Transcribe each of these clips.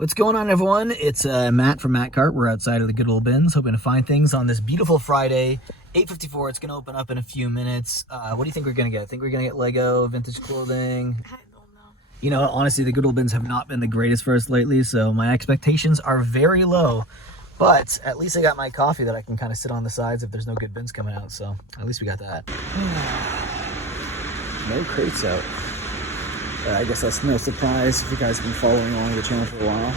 What's going on, everyone? It's Matt from Matt Cart. We're outside of the Goodwill bins, hoping to find things on this beautiful Friday. 8:54. It's going to open up in a few minutes. What do you think we're going to get? I think we're going to get Lego, vintage clothing. I don't know. You know, honestly, the Goodwill bins have not been the greatest for us lately, so my expectations are very low. But at least I got my coffee that I can kind of sit on the sides if there's no good bins coming out. So at least we got that. No crates out. I guess that's no surprise if you guys have been following along the channel for a while.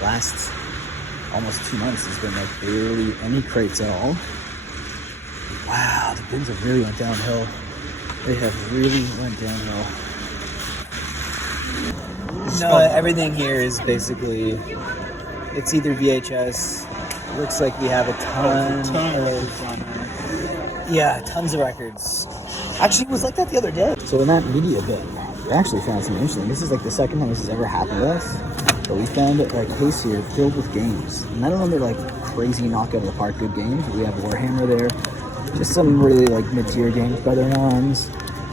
Last almost 2 months has been like barely any crates at all. Wow, the bins have really went downhill. They have really went downhill. No, everything here is basically, it's either VHS. Looks like we have a ton of tons of records. Actually, it was like that the other day. So in that media bin, we actually found something interesting. This is like the second time this has ever happened to us. But we found a case here filled with games. None of them are like crazy knockout of the park good games. We have Warhammer there. Just some really like mid-tier games. Brother in Arms.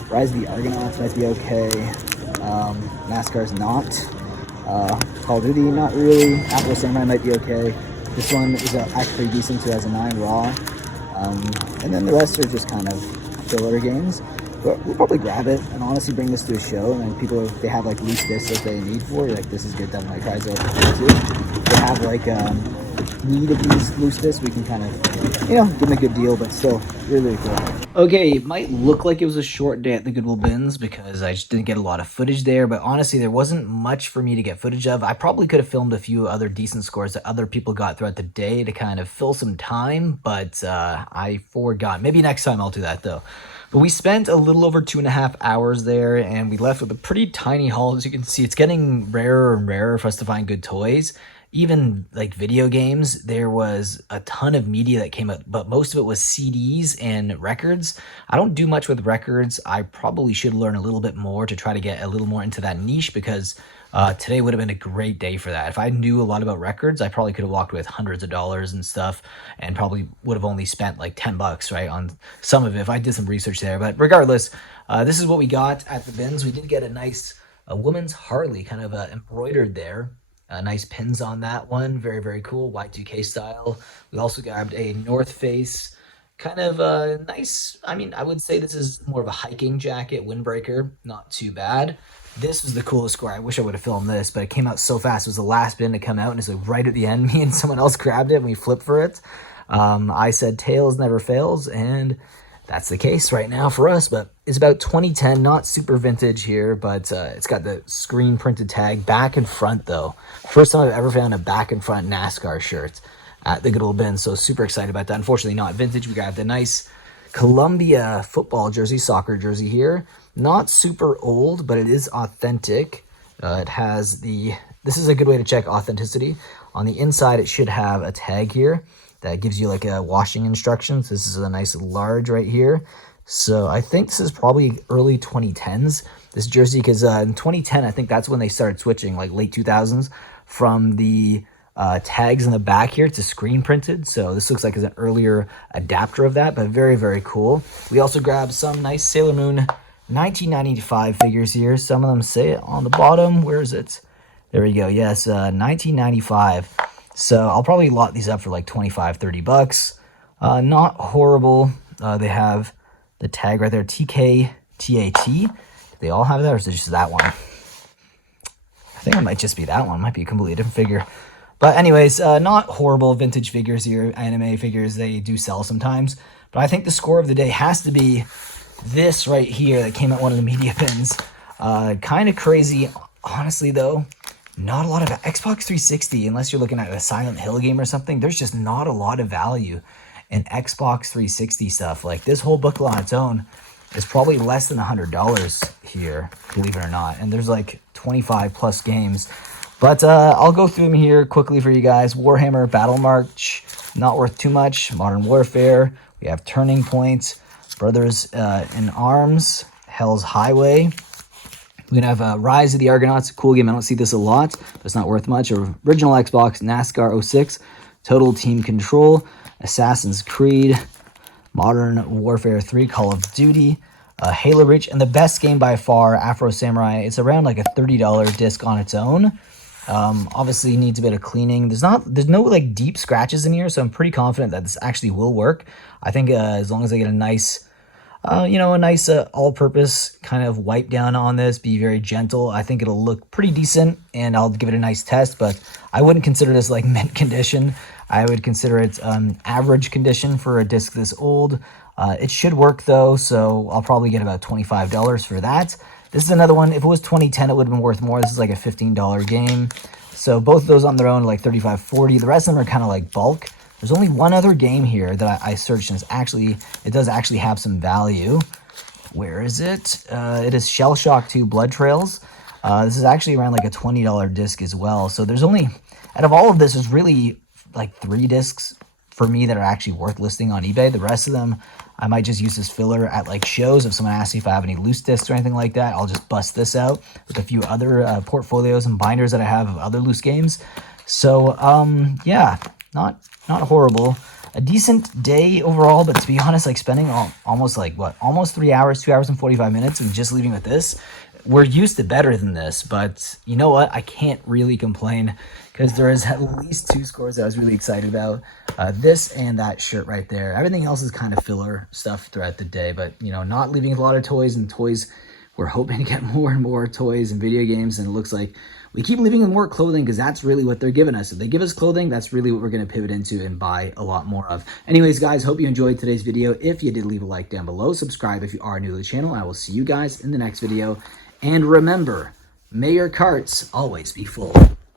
Rise of the Argonauts might be okay. NASCAR's not. Call of Duty, not really. Afro Samurai might be okay. This one is actually decent, 2009 Raw. And then the rest are just kind of filler games. But we'll probably grab it and honestly bring this to a show. And people, if they have like loose discs that they need for, like this is good Devil May Cry too. If they have like need of these loose discs, we can kind of, you know, give them a good deal, but still really, really cool. Okay, it might look like it was a short day at the Goodwill bins because I just didn't get a lot of footage there, but honestly, there wasn't much for me to get footage of. I probably could have filmed a few other decent scores that other people got throughout the day to kind of fill some time, but I forgot. Maybe next time I'll do that though. But we spent a little over 2.5 hours there, and we left with a pretty tiny haul. As you can see, it's getting rarer and rarer for us to find good toys. Even like video games, there was a ton of media that came out, but most of it was CDs and records. I don't do much with records. I probably should learn a little bit more to try to get a little more into that niche because today would have been a great day for that. If I knew a lot about records, I probably could have walked with hundreds of dollars and stuff and probably would have only spent like $10, right, on some of it if I did some research there. But regardless, this is what we got at the bins. We did get a nice woman's Harley kind of embroidered there. Nice pins on that one. Very, very cool. Y2K style. We also grabbed a North Face kind of nice. I mean, I would say this is more of a hiking jacket, windbreaker. Not too bad. This was the coolest score. I wish I would have filmed this, but it came out so fast. It was the last bin to come out, and it's like right at the end. Me and someone else grabbed it, and we flipped for it. I said tails never fails, and that's the case right now for us. But it's about 2010, not super vintage here, but it's got the screen printed tag back and front though. First time I've ever found a back and front NASCAR shirt at the Goodwill bin, so super excited about that. Unfortunately not vintage. We got the nice Columbia football jersey, soccer jersey here. Not super old, but it is authentic. It has this is a good way to check authenticity. On the inside, it should have a tag here that gives you like a washing instructions. This is a nice large right here. So I think this is probably early 2010s, this jersey, because in 2010, I think that's when they started switching, like late 2000s, from the tags in the back here to screen printed. So this looks like it's an earlier adapter of that, but very, very cool. We also grabbed some nice Sailor Moon 1995 figures here. Some of them say it on the bottom. Where is it? There we go. Yes, 1995. So I'll probably lot these up for like $25-30. Not horrible. They have the tag right there, TKTAT. Do they all have that, or is it just that one? I think it might just be that one. Might be a completely different figure. But anyways, not horrible vintage figures here. Anime figures, they do sell sometimes. But I think the score of the day has to be this right here that came out one of the media bins. Kind of crazy. Honestly, though, not a lot of Xbox 360, unless you're looking at a Silent Hill game or something. There's just not a lot of value in Xbox 360 stuff. Like this whole booklet on its own is probably less than $100 here, believe it or not. And there's like 25 plus games. But I'll go through them here quickly for you guys. Warhammer Battle March, not worth too much. Modern Warfare, we have Turning Point, Brothers in Arms, Hell's Highway. We're going to have Rise of the Argonauts, cool game. I don't see this a lot, but it's not worth much. Original Xbox, NASCAR 06, Total Team Control, Assassin's Creed, Modern Warfare 3, Call of Duty, Halo Reach, and the best game by far, Afro Samurai. It's around like a $30 disc on its own. Obviously needs a bit of cleaning. There's no like deep scratches in here, so I'm pretty confident that this actually will work. I think as long as I get a nice all-purpose kind of wipe down on this, be very gentle, I think it'll look pretty decent, and I'll give it a nice test. But I wouldn't consider this like mint condition. I would consider it average condition for a disc this old. It should work though, so I'll probably get about $25 for that. This is another one. If it was 2010, it would have been worth more. This is like a $15 game. So both of those on their own are like $35, $40. The rest of them are kind of like bulk. There's only one other game here that I searched, and it does actually have some value. Where is it? It is Shell Shock 2 Blood Trails. This is actually around like a $20 disc as well. So there's only, out of all of this, there's really like 3 discs for me that are actually worth listing on eBay. The rest of them, I might just use this filler at like shows. If someone asks me if I have any loose discs or anything like that, I'll just bust this out with a few other portfolios and binders that I have of other loose games. So yeah, not horrible. A decent day overall, but to be honest, like spending almost 3 hours, 2 hours and 45 minutes and just leaving with this. We're used to better than this, but you know what? I can't really complain because there is at least 2 scores that I was really excited about. This and that shirt right there. Everything else is kind of filler stuff throughout the day, but you know, not leaving a lot of toys, and toys, we're hoping to get more and more toys and video games, and it looks like we keep leaving them more clothing because that's really what they're giving us. If they give us clothing, that's really what we're going to pivot into and buy a lot more of. Anyways, guys, hope you enjoyed today's video. If you did, leave a like down below. Subscribe if you are new to the channel. I will see you guys in the next video. And remember, may your carts always be full.